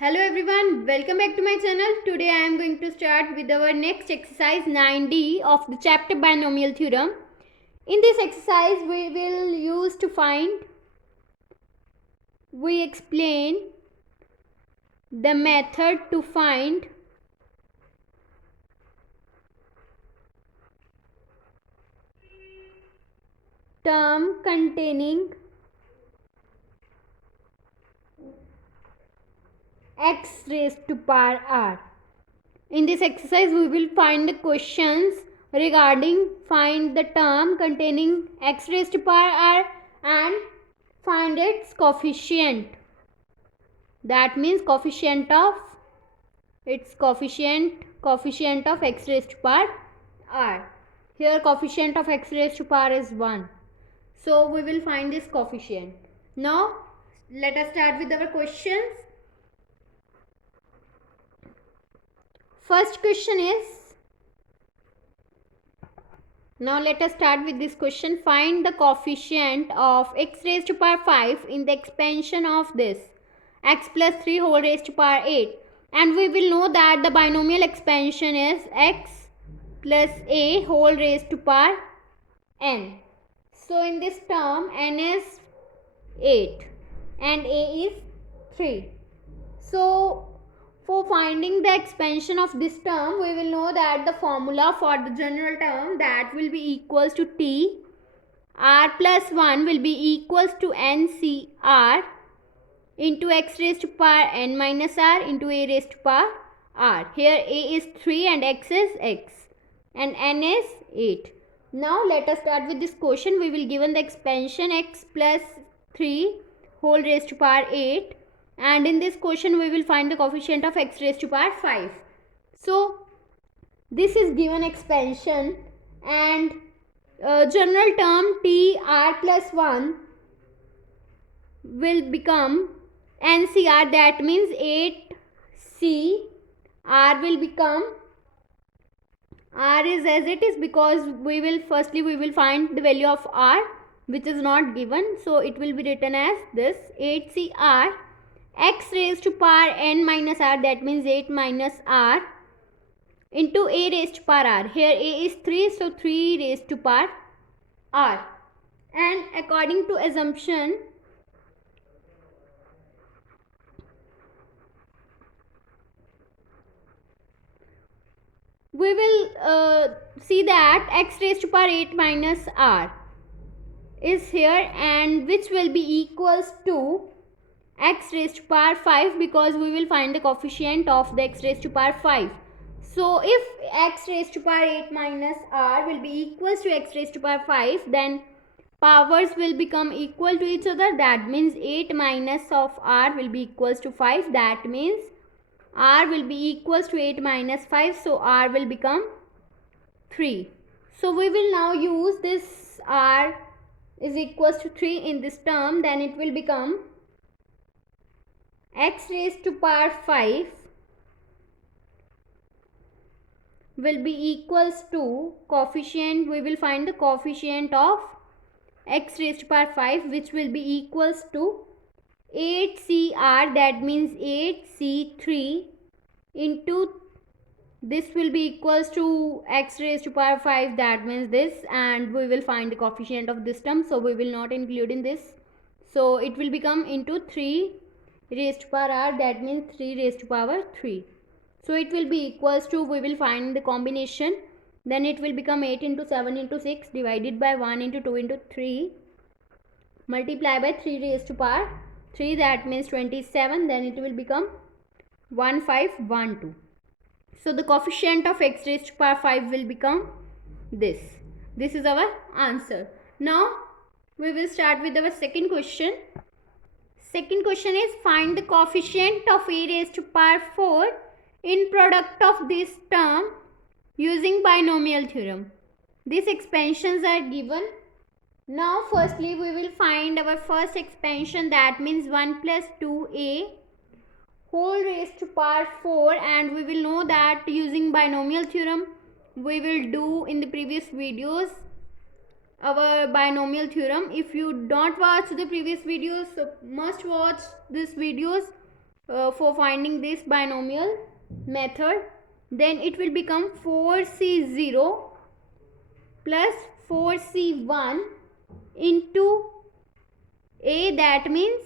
Hello everyone, welcome back to my channel. Today I am going to start with our next exercise 9D of the chapter binomial theorem. In this exercise we explain the method to find term containing x raised to power r. In this exercise we will find the questions regarding find the term containing x raised to power r and find its coefficient. That means coefficient of x raised to power r. Here coefficient of x raised to power is 1. So we will find this coefficient. Now let us start with our questions. First question is, now let us start with this question. Find the coefficient of x raised to power 5 in the expansion of this x plus 3 whole raised to power 8. And we will know that the binomial expansion is x plus a whole raised to power n. So in this term n is 8 and a is 3. So for finding the expansion of this term, we will know that the formula for the general term, that will be equals to t, r plus 1 will be equals to ncr into x raised to power n minus r into a raised to power r. Here a is 3 and x is x and n is 8. Now let us start with this question. We will given the expansion x plus 3 whole raised to power 8. And in this question we will find the coefficient of x raised to power 5. So this is given expansion and general term t r plus 1 will become ncr, that means 8c. r will become, r is as it is because we will find the value of r which is not given, so it will be written as this 8cr x raised to power n minus r, that means 8 minus r into a raised to power r. Here a is 3, so 3 raised to power r. And according to assumption, we will see that x raised to power 8 minus r is here, and which will be equals to x raised to power 5 because we will find the coefficient of the x raised to power 5. So if x raised to power 8 minus r will be equals to x raised to power 5, then powers will become equal to each other. That means 8 minus of r will be equals to 5. That means r will be equals to 8 minus 5. So r will become 3. So we will now use this r is equals to 3 in this term. Then it will become x raised to power 5 will be equals to coefficient, we will find the coefficient of x raised to power 5 which will be equals to 8cr, that means 8c3 into this will be equals to x raised to power 5, that means this, and we will find the coefficient of this term, so we will not include in this. So it will become into 3 raised to power r, that means 3 raised to power 3. So it will be equals to, we will find the combination, then it will become 8 into 7 into 6 divided by 1 into 2 into 3 multiply by 3 raised to power 3, that means 27, then it will become 1512. So the coefficient of x raised to power 5 will become this. This is our answer. Now we will start with our second question. Second question is, find the coefficient of a raised to power 4 in product of this term using binomial theorem. These expansions are given. Now firstly we will find our first expansion, that means 1 plus 2a whole raised to power 4, and we will know that using binomial theorem we will do in the previous videos our binomial theorem. If you don't watch the previous videos, so must watch these videos for finding this binomial method, then it will become 4c0 plus 4c1 into a, that means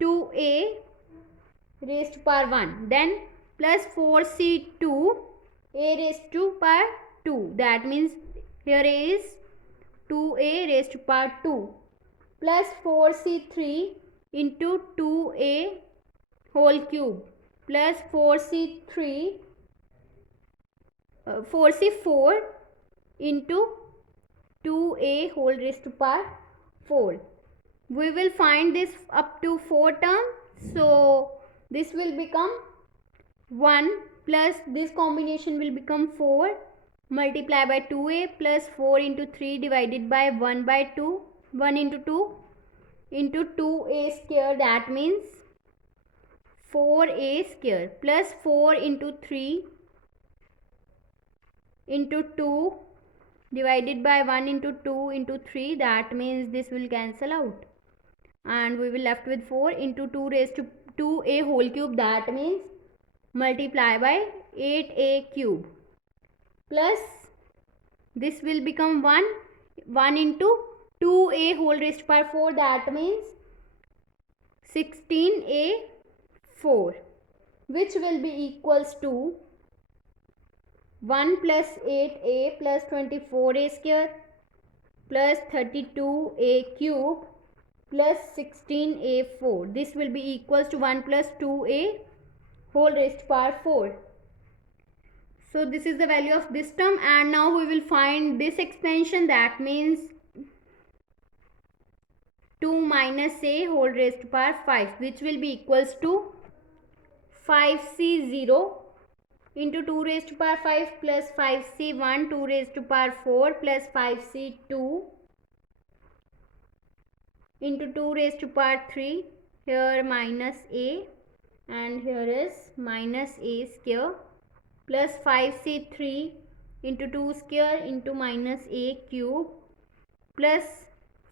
2a raised to power 1, then plus 4c2 a raised to power 2, that means here is 2a raised to power 2 plus 4c3 into 2a whole cube plus 4c4 into 2a whole raised to power 4. We will find this up to 4 terms, so this will become 1 plus this combination will become 4 multiply by 2a plus 4 into 3 divided by 1 by 2, 1 into 2 into 2a square, that means 4a square plus 4 into 3 into 2 divided by 1 into 2 into 3, that means this will cancel out and we will left with 4 into 2 raised to 2a whole cube, that means multiply by 8a cube plus this will become 1 into 2a whole raised to power 4, that means 16a 4, which will be equals to 1 plus 8a plus 24a square plus 32a cube plus 16a4. This will be equals to 1 plus 2a whole raised to power 4. So this is the value of this term, and now we will find this expansion, that means 2 minus a whole raised to power 5, which will be equals to 5c0 into 2 raised to power 5 plus 5c1 2 raised to power 4 plus 5c2 into 2 raised to power 3, here minus a and here is minus a square plus 5c3 into 2 square into minus a cube plus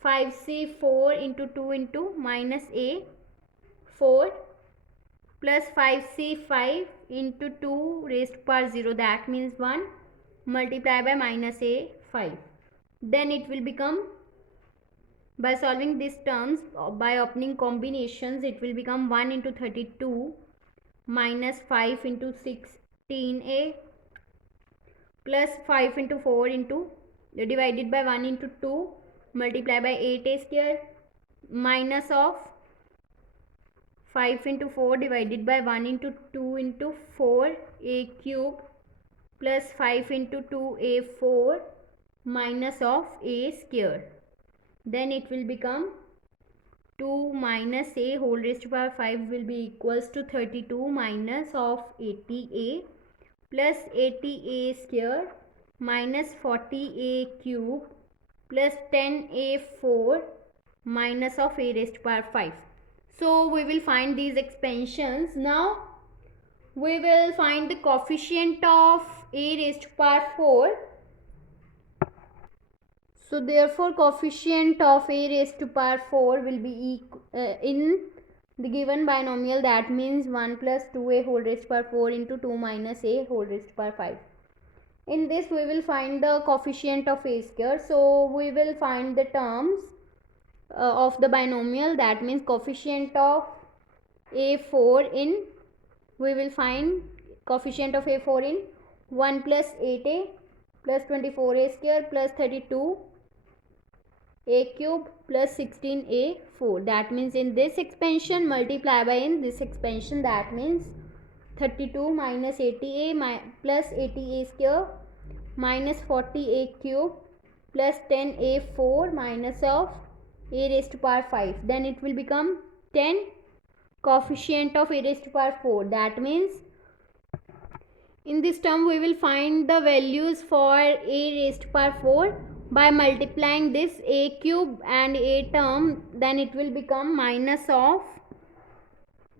5c4 into 2 into minus a 4 plus 5c5 into 2 raised to power 0, that means 1 multiply by minus a 5. Then it will become, by solving these terms by opening combinations, it will become 1 into 32 minus 5 into 16a plus 5 into 4 into divided by 1 into 2 multiply by 8a square minus of 5 into 4 divided by 1 into 2 into 4a cube plus 5 into 2a4 minus of a square. Then it will become 2 minus a whole raised to power 5 will be equals to 32 minus of 80a plus 80a square minus 40a cube plus 10a4 minus of a raised to power 5. So we will find these expansions. Now we will find the coefficient of a raised to power 4. So therefore coefficient of a raised to power 4 will be in the given binomial, that means 1 plus 2a whole raised to power 4 into 2 minus a whole raised to power 5. In this we will find the coefficient of a square. So we will find the terms of the binomial, that means coefficient of a4 in, we will find coefficient of a4 in 1 plus 8a plus 24a square plus 32 a cube plus 16a4, that means in this expansion multiply by in this expansion, that means 32 minus 80a plus 80a square minus 40a cube plus 10a4 minus of a raised to power 5, then it will become 10 coefficient of a raised to power 4, that means in this term we will find the values for a raised to power 4 by multiplying this a cube and a term, then it will become minus of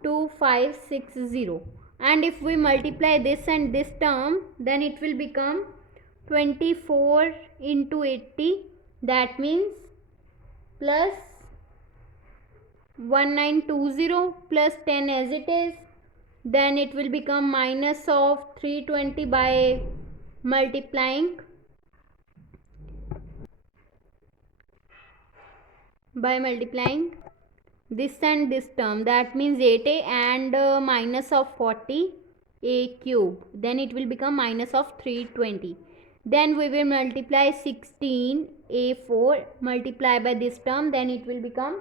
2560, and if we multiply this and this term, then it will become 24 into 80, that means plus 1920 plus 10 as it is, then it will become minus of 320 by multiplying this and this term, that means 8a and minus of 40a cube, then it will become minus of 320. Then we will multiply 16a4 multiply by this term, then it will become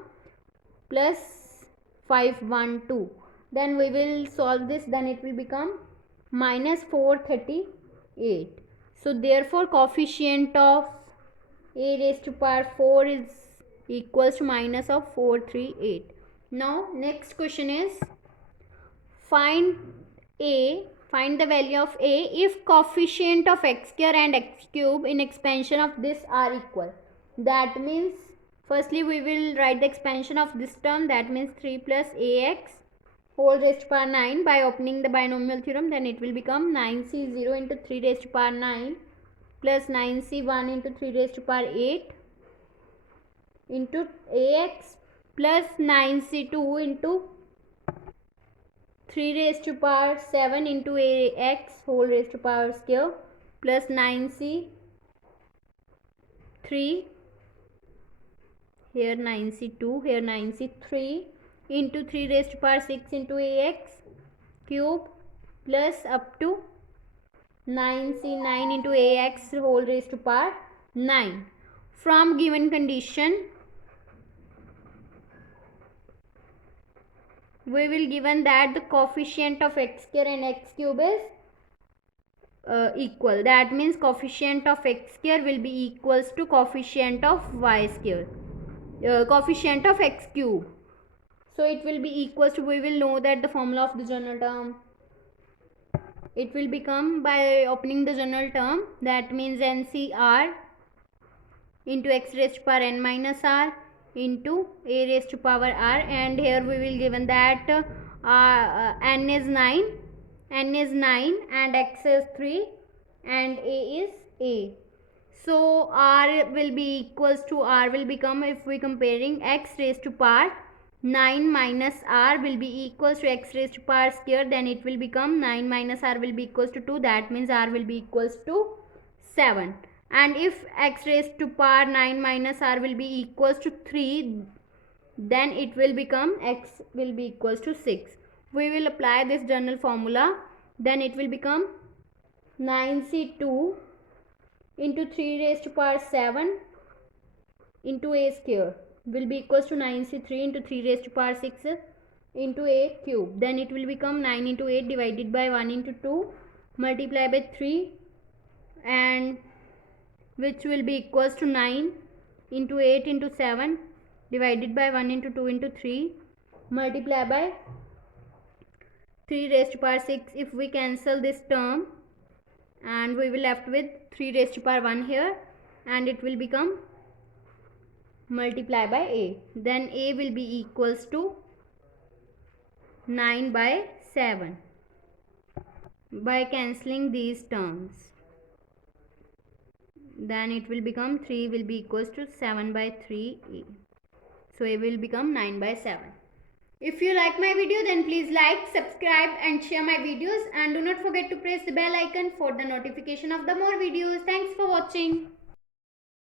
plus 512. Then we will solve this, then it will become minus 438. So therefore coefficient of a raised to power 4 is equals to minus of 438. Now next question is find the value of a if coefficient of x square and x cube in expansion of this are equal. That means firstly we will write the expansion of this term, that means 3 plus ax whole raised to power 9 by opening the binomial theorem, then it will become 9c0 into 3 raised to power 9 plus 9c1 into 3 raised to power 8 into ax plus 9c2 into 3 raised to power 7 into ax whole raised to power square plus 9c3 here 9c2 here 9c3 into 3 raised to power 6 into ax cube plus up to 9c9 into ax whole raised to power 9. From given condition we will given that the coefficient of x square and x cube is equal, that means coefficient of x square will be equals to coefficient of y square, coefficient of x cube, so it will be equals to, we will know that the formula of the general term, it will become by opening the general term, that means NCR into x raised to power n minus r into a raised to power r, and here we will given that n is 9 and x is 3 and a is a. So r will be equals to, r will become, if we comparing x raised to power 9 minus r will be equals to x raised to power square, then it will become 9 minus r will be equals to 2, that means r will be equals to 7. And if x raised to power 9 minus r will be equals to 3, then it will become x will be equals to 6. We will apply this general formula, then it will become 9c2 into 3 raised to power 7 into a square will be equals to 9c3 into 3 raised to power 6 into a cube, then it will become 9 into 8 divided by 1 into 2 multiply by 3, and which will be equals to 9 into 8 into 7 divided by 1 into 2 into 3 multiply by 3 raised to power 6. If we cancel this term and we will left with 3 raised to power 1 here, and it will become multiply by a, then a will be equals to 9 by 7 by cancelling these terms, then it will become 3 will be equals to 7 by 3a, so a will become 9 by 7. If you like my video, then please like, subscribe and share my videos, and do not forget to press the bell icon for the notification of the more videos. Thanks for watching.